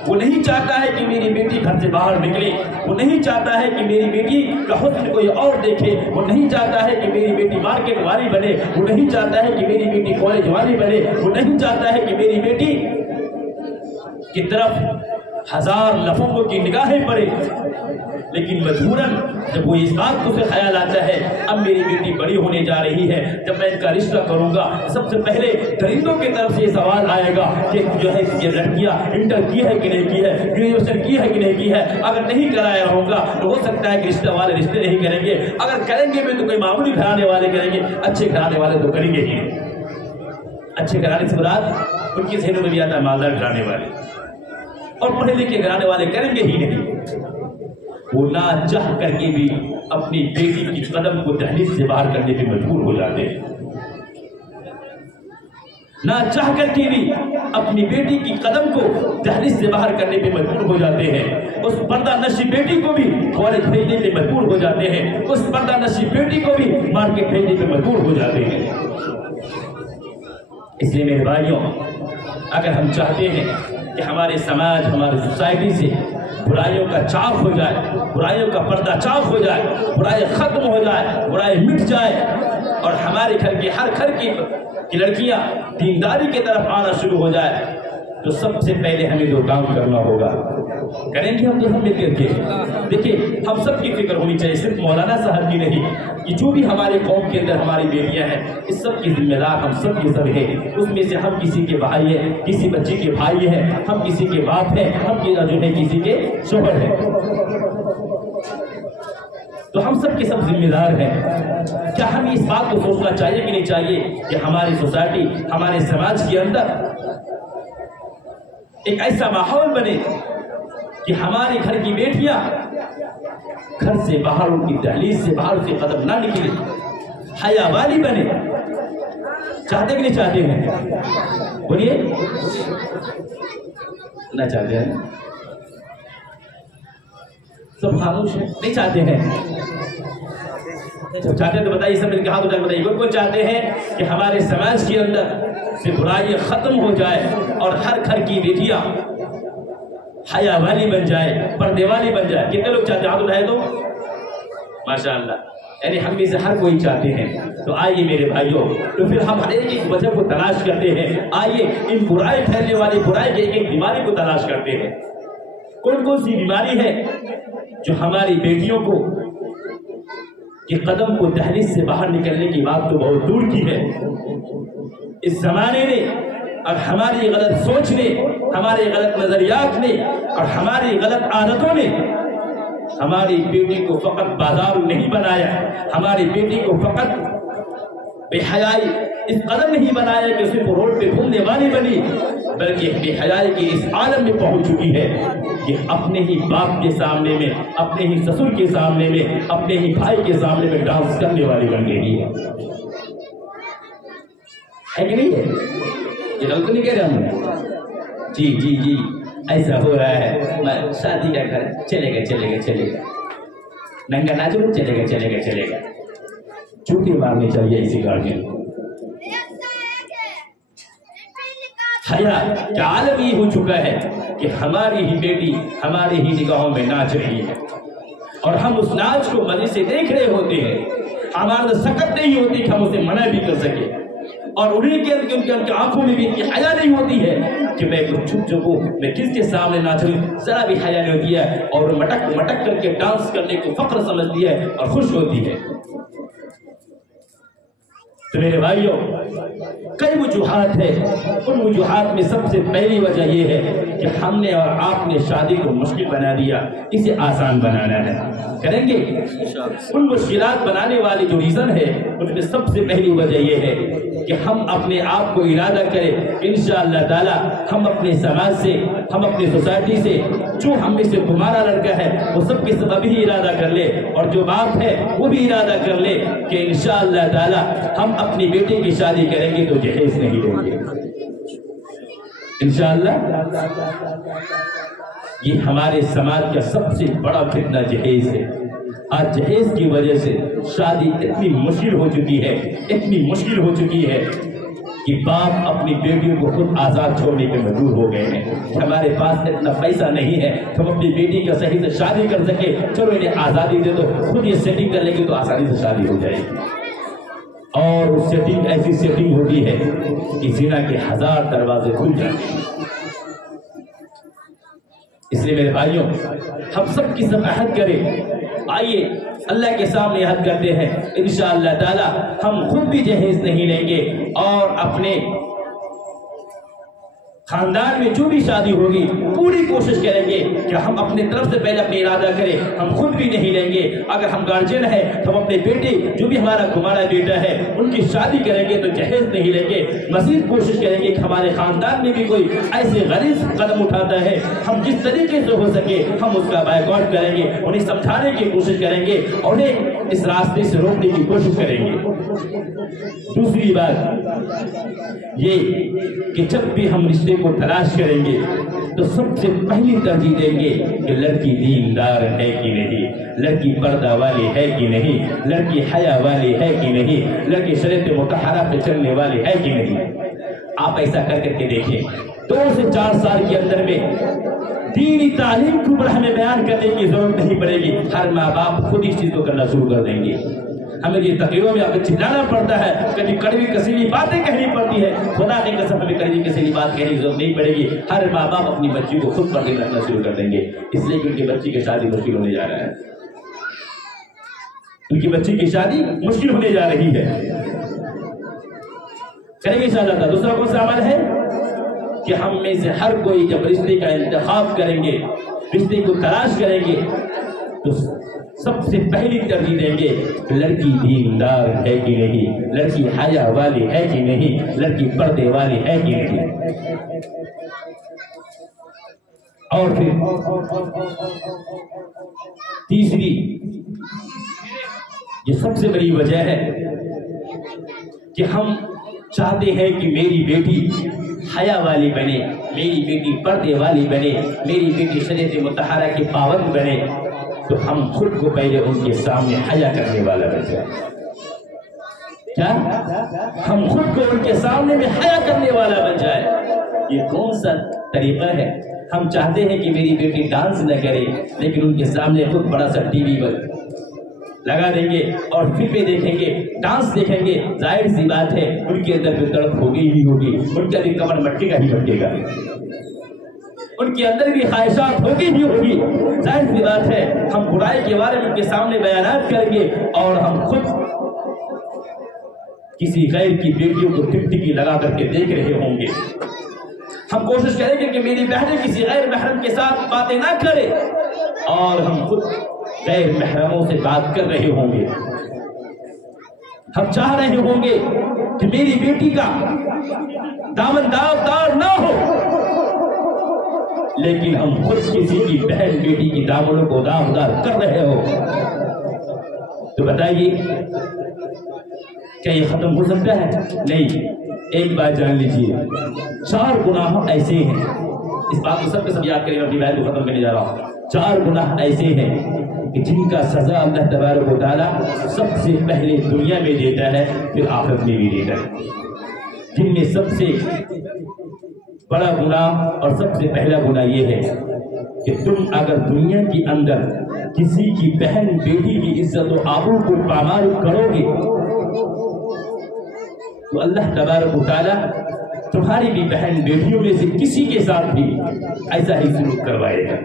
وہ نہیں چاہتا ہے کہ میری بیٹی گھر سے باہر نکلے، وہ نہیں چاہتا ہے کہ میری بیٹی کا حسن کوئی اور دیکھے، وہ نہیں چاہتا ہے کہ میری بیٹی مارکیٹ والی بنے، وہ نہیں چاہتا ہے کہ میری بیٹی کالج والی بنے، وہ نہیں چاہتا ہے کہ میری بیٹی کی طرف ہزار لفظوں کی نگاہیں پڑے۔ لیکن مجبوراً جب وہ اس بات کو سے خیال آتا ہے اب میری بیٹی بڑی ہونے جا رہی ہے، جب میں ان کا رشتہ کروں گا، سب سے پہلے درندوں کی طرف سے یہ سوال آئے گا کہ جو ہے یہ لڑکیاں انٹر کی ہے کہ نہیں کی ہے، گریجویشن کی ہے کہ نہیں کی ہے۔ اگر نہیں کرایا ہوگا تو ہو سکتا ہے کہ رشتہ والے رشتے نہیں کریں گے، اگر کریں گے بھی تو کوئی معمولی گھرانے والے کریں گے، اچھے گھرانے والے تو کریں گے ہی نہیں۔ اچھے گھرانے سے مراد ان کے ذہنوں میں بھی آتا ہے مالدار گھرانے والے، اور پڑھے لکھے گھرانے والے کریں گے ہی نہیں۔ وہ نہ چاہ کر کے بھی اپنی بیٹی کی قدم کو دہلیز سے باہر کرنے پہ مجبور ہو جاتے ہیں، نہ چاہ کر کے بھی اپنی بیٹی کی قدم کو دہلیز سے باہر کرنے پہ مجبور ہو جاتے ہیں، اس پردہ نشی بیٹی کو بھی کالج بھیجنے پہ مجبور ہو جاتے ہیں، اس پردہ نشی بیٹی کو بھی مارکیٹ بھیجنے پہ مجبور ہو جاتے ہیں۔ اس لیے میرے بھائیوں، اگر ہم چاہتے ہیں کہ ہمارے سماج، ہماری سوسائٹی سے برائیوں کا چاک ہو جائے، برائیوں کا پردہ چاک ہو جائے، برائی ختم ہو جائے، برائی مٹ جائے، اور ہمارے گھر کی ہر گھر کی لڑکیاں دینداری کی طرف آنا شروع ہو جائے، تو سب سے پہلے ہمیں دو کام کرنا ہوگا۔ کریں گے ہم تو ہم مل کر کے، دیکھیں ہم سب کی فکر ہونی چاہیے، صرف مولانا صاحب کی نہیں، کہ جو بھی ہمارے قوم کے اندر ہماری بیٹیاں ہیں، اس سب کی ذمہ دار ہم سب کے سب ہیں۔ اس میں سے ہم کسی کے بھائی ہیں، کسی بچے کے بھائی ہیں، ہم کسی کے باپ ہیں، ہم جو ہے کسی کے شوہر ہیں، تو ہم سب کے سب ذمہ دار ہیں۔ کیا ہمیں اس بات کو سوچنا چاہیے کہ نہیں چاہیے کہ ہماری سوسائٹی، ہمارے سماج کے اندر ایک ایسا ماحول بنے کہ ہمارے گھر کی بیٹیاں گھر سے باہر، ان کی دہلیز سے باہر سے قدم نہ نکلے، حیا والی بنے. چاہتے کہ نہیں چاہتے ہیں؟ بولیے. نہ چاہتے ہیں؟ سب خاموش ہیں. نہیں چاہتے ہیں؟ جب چاہتے ہیں تو بتائیے. سب مل کے ہاتھ اٹھا کے بتائیے. وہ چاہتے ہیں کہ ہمارے سماج کے اندر سے برائی ختم ہو جائے اور ہر گھر کی بیٹیاں حیا والی بن جائے, پردے والی بن جائے. کتنے لوگ چاہتے ہیں؟ ہاتھ اٹھائے تو ماشاءاللہ. یعنی ہم میں سے ہر کوئی چاہتے ہیں. تو آئیے میرے بھائیوں, تو پھر ہم ہر ایک وجہ کو تلاش کرتے ہیں. آئیے ان برائی پھیلنے والی برائی کے ایک بیماری کو تلاش کرتے ہیں. کون کون سی بیماری ہے جو ہماری بیٹیوں کو کہ قدم کو دہلیز سے باہر نکلنے کی بات تو بہت دور کی ہے. اس زمانے نے اور ہماری غلط سوچ نے, ہمارے غلط نظریات نے اور ہماری غلط عادتوں نے ہماری بیٹی کو فقط بازار نہیں بنایا, ہماری بیٹی کو فقط بے حیائی اس قدر نہیں بنایا کہ صرف روڈ پہ گھومنے والی بنی, بلکہ بے حیائی کی اس عالم میں پہنچ چکی ہے کہ اپنے ہی باپ کے سامنے میں, اپنے ہی سسر کے سامنے میں, اپنے ہی بھائی کے سامنے میں ڈانس کرنے والی بن گئی ہے. ہے کہ نہیں ہے؟ یہ غلط نہیں کہہ رہے ہم. جی جی جی ایسا ہو رہا ہے. شادی کا گھر چلے گا چلے گا چلے گا, ننگا ناچو چلے گا چلے گا چلے گا. چوٹی مارنی چاہیے اسی گھر میں. حیا کا عالم یہ ہو چکا ہے کہ ہماری ہی بیٹی ہماری ہی نگاہوں میں ناچ رہی ہے اور ہم اس ناچ کو مزے سے دیکھ رہے ہوتے ہیں. ہمارا سکت نہیں ہوتی کہ ہم اسے منع بھی کر سکیں, اور انہیں کے ان کی آنکھوں میں بھی اتنی حیا نہیں ہوتی ہے کہ میں چھپ چھپوں, میں کس کے سامنے ناچوں, ذرا بھی حیا نہیں ہوتی ہے. اور مٹک مٹک کر کے ڈانس کرنے کو فخر سمجھتی ہے اور خوش ہوتی ہے. تو میرے بھائیوں, کئی وجوہات ہیں. ان وجوہات میں سب سے پہلی وجہ یہ ہے کہ ہم نے اور آپ نے شادی کو مشکل بنا دیا. اسے آسان بنانا ہے. کریں گے؟ ان مشکلات بنانے والی جو ریزن ہے ان میں سب سے پہلی وجہ یہ ہے کہ ہم اپنے آپ کو ارادہ کریں انشاءاللہ تعالی ہم اپنے سماج سے, ہم اپنی سوسائٹی سے, جو ہم میں سے تمہارا لڑکا ہے وہ سب کے سب ابھی ارادہ کر لے, اور جو باپ ہے وہ بھی ارادہ کر لے کہ انشاءاللہ تعالی ہم اپنی بیٹی کی شادی کریں گے تو جہیز نہیں لیں گے انشاءاللہ. یہ ہمارے سماج کا سب سے بڑا فتنہ جہیز ہے. آج جہیز کی وجہ سے شادی اتنی مشکل ہو چکی ہے, اتنی مشکل ہو چکی ہے کہ باپ اپنی بیٹیوں کو خود آزاد چھوڑنے کے مجبور ہو گئے ہیں. ہمارے پاس اتنا پیسہ نہیں ہے ہم اپنی بیٹی کا صحیح سے شادی کر سکے, چلو انہیں آزادی دے دو, خود یہ سیٹنگ کر لیں گے تو آسانی سے شادی ہو جائے گی. اور وہ سیٹنگ ایسی سیٹنگ ہوتی ہے کہ زنا کے 1000 دروازے کھل جاتے ہیں. اس لیے میرے بھائیوں, ہم سب کی سب عہد کریں. آئیے اللہ کے سامنے عہد کرتے ہیں انشاءاللہ تعالی ہم خود بھی جہیز نہیں لیں گے, اور اپنے خاندان میں جو بھی شادی ہوگی پوری کوشش کریں گے کہ ہم اپنے طرف سے پہلے اپنے ارادہ کریں, ہم خود بھی نہیں لیں گے. اگر ہم گارجین ہیں تو ہم اپنے بیٹے جو بھی ہمارا کمارا بیٹا ہے ان کی شادی کریں گے تو جہیز نہیں لیں گے. مزید کوشش کریں گے کہ ہمارے خاندان میں بھی کوئی ایسے غلیظ قدم اٹھاتا ہے ہم جس طریقے سے ہو سکے ہم اس کا بائیکاٹ کریں گے, انہیں سمجھانے کی کوشش کریں گے اور انہیں اس راستے سے روکنے کی کوشش کریں گے. دوسری بات یہ کہ جب بھی ہم رشتے کو تلاش کریں گے تو سب سے پہلی ترجیح دیں گے کہ لڑکی دیندار ہے کہ نہیں, لڑکی پردہ والی ہے کہ نہیں, لڑکی حیا والی ہے کہ نہیں, لڑکی شریعت مطہرہ پہ چلنے والی ہے کہ نہیں. آپ ایسا کر کے دیکھیں 2 سے 4 سال کے اندر میں دینی تعلیم کو اوپر ہمیں بیان کرنے کی ضرورت نہیں پڑے گی. ہر ماں باپ خود اس چیز کو کرنا شروع کر دیں گے. ہمیں یہ تقریروں میں آپ چلانا پڑتا ہے, کبھی کڑوی کسیلی باتیں کہنی پڑتی ہے. خدا کی قسم ہمیں کڑوی کسیلی بات کہنے کی ضرورت نہیں پڑے گی. ہر ماں باپ اپنی بچی کو خود پردے میں رکھنا شروع کر دیں گے, اس لیے کہ ان کی بچی کی شادی مشکل ہونے جا رہا ہے. ان کی بچی کی شادی مشکل ہونے جا رہی ہے. کریں گے انشاءاللہ تعالی. دوسرا کون سا عمل ہے کہ ہم میں سے ہر کوئی جب رشتے کا انتخاب کریں گے, رشتے کو تلاش کریں گے تو سب سے پہلی ترجیح دیں گے لڑکی دیندار ہے کہ نہیں, لڑکی حیا والی ہے کہ نہیں, لڑکی پردے والی ہے کہ نہیں. اور پھر تیسری جو سب سے بڑی وجہ ہے کہ ہم چاہتے ہیں کہ میری بیٹی حیا والی بنے، میری بیٹی پردے والی بنے، میری بیٹی شریعت مطہرہ کی پابند بنے، تو ہم خود کو پہلے ان کے سامنے حیا کرنے والا بن جائیں۔ کیا ہم خود کو ان کے سامنے میں حیا کرنے والا بن جائے؟ یہ کون سا طریقہ ہے؟ ہم چاہتے ہیں کہ میری بیٹی ڈانس نہ کرے، لیکن ان کے سامنے خود بڑا سا ٹی وی لگا دیں گے اور فلمیں دیکھیں گے، ڈانس دیکھیں گے، ظاہر سی بات ہے ان کے اندر بھی تڑپ ہوگی ہی ہوگی، ان کا بھی کمر مٹکے گا ہی مٹکے گا، ان کے اندر بھی خواہشات ہوگی ہی ہوگی۔ ظاہر سی بات ہے ہم برائی کے بارے میں ان کے سامنے بیانات کریں گے اور ہم خود کسی غیر کی بیٹیوں کو ٹکٹکی لگا کر کے دیکھ رہے ہوں گے۔ ہم کوشش کریں گے کہ میری بہنیں کسی غیر محرم کے ساتھ باتیں نہ کرے، اور ہم خود غیر محرموں سے بات کر رہے ہوں گے۔ ہم چاہ رہے ہوں گے کہ میری بیٹی کا دامن داغدار نہ ہو، لیکن ہم خود کسی کی بہن بیٹی کی دامنوں کو داغدار کر رہے ہو، تو بتائیے کیا یہ ختم ہو سکتا ہے؟ نہیں۔ ایک بات جان لیجیے، 4 گناہ ایسے ہیں، اس بات کو سب کے سب یاد کریں، اپنی بات کو ختم کرنے جا رہا ہوں۔ 4 گناہ ایسے ہیں کہ جن کا سزا اللہ تبارک و تعالیٰ سب سے پہلے دنیا میں دیتا ہے، پھر آخرت میں بھی دیتا ہے۔ جن میں سب سے بڑا گناہ اور سب سے پہلا گناہ یہ ہے کہ تم اگر دنیا کے اندر کسی کی بہن بیٹی کی عزت و آبرو کو پامال کرو گے تو اللہ تبارک و تعالیٰ تمہاری بھی بہن بیٹیوں میں سے کسی کے ساتھ بھی ایسا ہی سلوک کروائے گا۔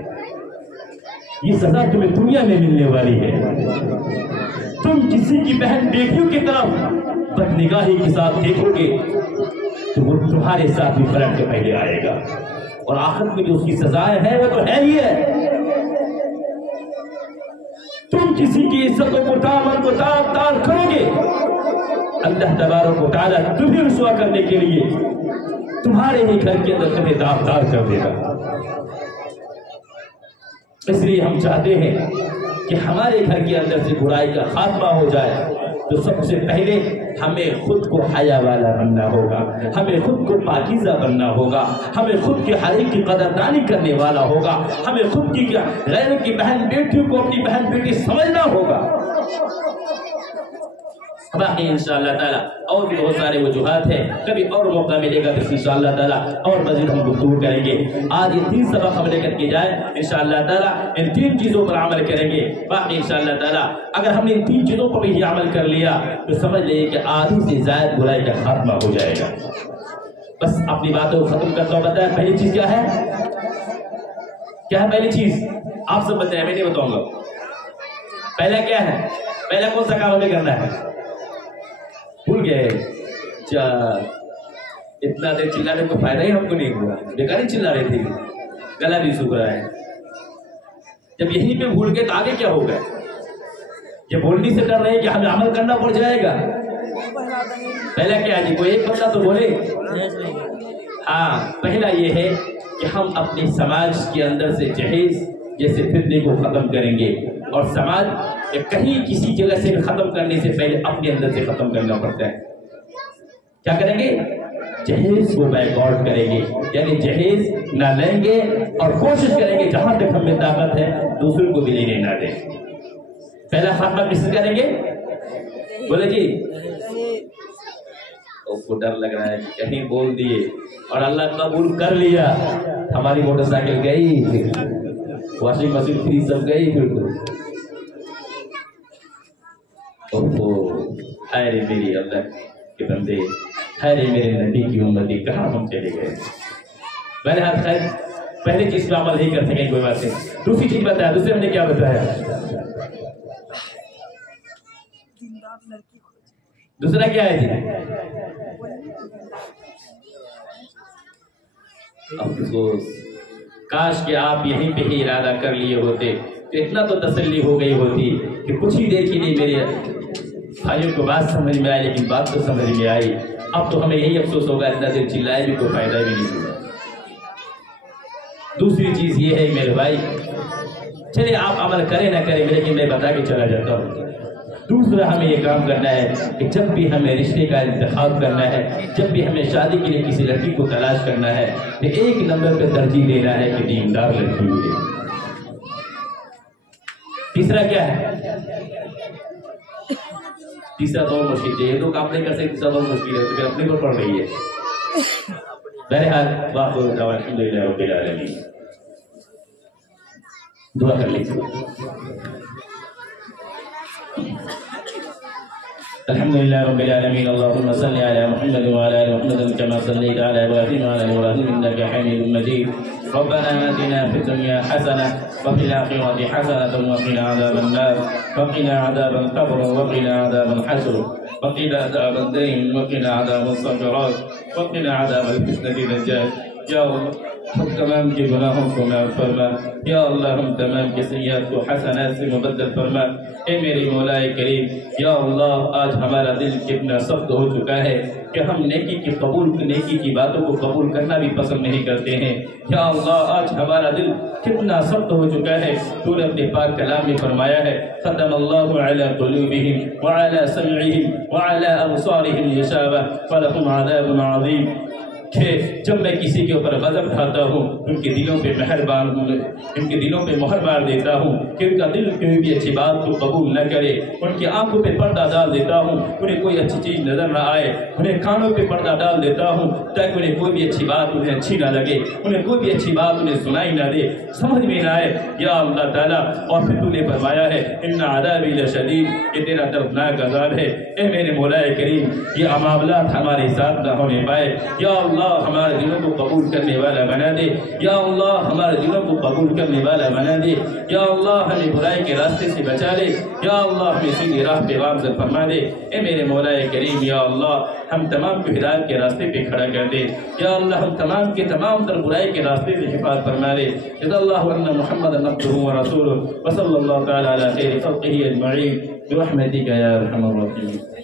یہ سزا تمہیں دنیا میں ملنے والی ہے۔ تم کسی کی بہن بیٹیوں کی طرف بدنگاہی کے ساتھ دیکھو گے تو وہ تمہارے ساتھ بھی پلٹ کے پہلے آئے گا، اور آخرت میں جو اس کی سزائیں ہیں وہ تو ہے ہی ہے۔ تم کسی کی عزتوں کو دامن کو داغ دار کرو گے، اللہ تبارک و تعالیٰ تمہیں رسوا کرنے کے لیے تمہارے ہی گھر کے اندر تمہیں داغدار کر دے گا۔ اس لیے ہم چاہتے ہیں کہ ہمارے گھر کے اندر سے برائی کا خاتمہ ہو جائے، تو سب سے پہلے ہمیں خود کو حیا والا بننا ہوگا، ہمیں خود کو پاکیزہ بننا ہوگا، ہمیں خود کے حریف کی قدردانی کرنے والا ہوگا، ہمیں خود کی غیروں کی بہن بیٹیوں کو اپنی بہن بیٹی سمجھنا ہوگا۔ باقی انشاءاللہ تعالیٰ اور بھی بہت سارے وجوہات ہیں، کبھی اور موقع ملے گا تو انشاءاللہ تعالیٰ اور مزید ہم گفتگو کریں گے۔ آج یہ 3 سبق ہم لے کر کے جائیں انشاءاللہ تعالیٰ، ان 3 چیزوں پر عمل کریں گے۔ باقی انشاءاللہ تعالیٰ اگر ہم نے ان 3 چیزوں پر بھی عمل کر لیا تو سمجھ لیں کہ آدھی سے زائد برائی کا خاتمہ ہو جائے گا۔ بس اپنی باتوں کو ختم کرتا ہوں۔ بتائیں پہلی چیز کیا ہے؟ کیا ہے پہلی چیز؟ آپ سب بتائیں، میں نہیں بتاؤں گا۔ پہلا کیا ہے؟ پہلا کون سا کام ہمیں کرنا ہے؟ بھول گئے؟ اتنا دیر چلانے کو فائدہ ہی ہم کو نہیں ہوا، بیکار ہی چلا رہے تھے، گلا بھی سوکھ رہا ہے۔ جب یہیں پہ بھول گئے تو آگے کیا ہوگا؟ یہ بولنے سے ڈر رہے ہیں کہ ہمیں عمل کرنا پڑ جائے گا۔ پہلا کیا جی؟ کوئی ایک بندہ تو بولے۔ ہاں، پہلا یہ ہے کہ ہم اپنے سماج کے اندر سے جہیز جیسے فتنے کو ختم کریں گے، اور سماج کہیں کسی جگہ سے ختم کرنے سے پہلے اپنے اندر سے ختم کرنا پڑتا ہے۔ کیا کریں گے؟ جہیز کو بیک آؤٹ کریں گے، یعنی جہیز نہ لیں گے، اور کوشش کریں گے جہاں تک ہمیں طاقت ہے دوسروں کو بھی لینے نہ دیں۔ پہلا خاتمہ کس سے کریں گے؟ بولے جی، اس کو ڈر لگ رہا ہے کہ کہیں بول دیے اور اللہ قبول کر لیا، ہماری موٹر سائیکل گئی، واشنگ مشین فری سب گئی، پھر تو خیر میری اللہ کے بندے، خیر میرے نبی کی امتی، کہاں ہم چلے گئے؟ بہرحال خیر پہلی چیز پہ عمل نہیں کر سکیں، کوئی بات نہیں۔ دوسری چیز بتایا، دوسرے ہم نے کیا بتایا؟ دوسرا کیا ہے جی؟ افسوس، کاش کہ آپ یہیں پہ ہی ارادہ کر لیے ہوتے تو اتنا تو تسلی ہو گئی ہوتی کہ کچھ ہی دیر کے لیے میرے بھائیوں کو بات سمجھ میں آئی، لیکن بات تو سمجھ میں آئی۔ اب تو ہمیں یہی افسوس ہوگا اتنا دیر چلائے بھی کوئی فائدہ بھی نہیں ہوگا۔ دوسری چیز یہ ہے میرے بھائی، چلے آپ عمل کریں نہ کریں، لیکن میں بتا کے چلا جاتا ہوں، دوسرا ہمیں یہ کام کرنا ہے کہ جب بھی ہمیں رشتے کا انتخاب کرنا ہے، جب بھی ہمیں شادی کے لیے کسی لڑکی کو تلاش کرنا ہے تو ایک نمبر پہ ترجیح دینا ہے کہ دیندار لڑکی ملے۔ تیسرا کیا ہے؟ تیسرا تو مشکل ہے، یہ تو کام نہیں کر سکتے، تیسرا تو مشکل ہے، تو پھر اپنے پر پڑ رہی ہے۔ بہرحال واخر دعوانا الحمدللہ رب العالمین۔ دعا کر لیجیے۔ الحمد لله رب العالمين، اللهم صل على محمد وعلى ال محمد كما صليت على ابراهيم وعلى ال ابراهيم انك حميد مجيد. ربنا آتنا في الدنيا حسنه وفي الاخره حسنه وقنا عذاب النار وقنا عذاب القبر وقنا عذاب الحشر وقنا عذاب الدين وقنا عذاب الصغرات وقنا عذاب الفتنه الدجال. یا ہم تمام کے گناہوں کو معاف فرما، یا اللہ ہم تمام کے سیئات کو حسنات سے مبدل فرما۔ اے میرے مولا کریم، یا اللہ آج ہمارا دل کتنا سخت ہو چکا ہے کہ ہم نیکی کی باتوں کو قبول کرنا بھی پسند نہیں کرتے ہیں۔ یا اللہ آج ہمارا دل کتنا سخت ہو چکا ہے، تو نے اپنے پاک کلام میں فرمایا ہے ختم اللہ علی قلوبہم وعلی سمعہم وعلی ابصارہم غشاوہ ولہم عذاب عظیم، کہ جب میں کسی کے اوپر غضب ڈھاتا ہوں ان کے دلوں پہ مہر مار دیتا ہوں کہ ان کا دل کوئی بھی اچھی بات کو قبول نہ کرے، ان کی آنکھوں پہ پردہ ڈال دیتا ہوں انہیں کوئی اچھی چیز نظر نہ آئے، انہیں کانوں پہ پردہ ڈال دیتا ہوں تاکہ انہیں کوئی بھی اچھی بات انہیں اچھی نہ لگے، انہیں کوئی بھی اچھی بات انہیں سنائی نہ دے، سمجھ میں نہ آئے۔ یا اللہ تعالیٰ، اور پھر تو نے فرمایا ہے ان عذابی لشدید، یہ تیرا دردناک عذاب ہے۔ اے میرے مولا کریم، یہ معاملات ہمارے ساتھ نہ ہونے پائے۔ یا اللہ ہمارے دلوں کو قبول کرنے والا بنا دے، یا اللہ ہمارے دلوں کو قبول کرنے والا بنا دے، یا اللہ ہمیں برائی کے راستے سے بچا لے، یا اللہ ہمیں سیدھی راہ پہ گامزن فرما دے۔ اے میرے مولا کریم، یا اللہ ہم تمام کو ہدایت کے راستے پہ کھڑا کر دے، یا اللہ ہم تمام کے تمام تر برائی کے راستے سے حفاظت فرما دے۔ جزا اللہ عنا محمدا عبدہ ورسولہ وصلی اللہ تعالی علی خیر خلقہ اجمعین برحمتک یا ارحم الراحمین۔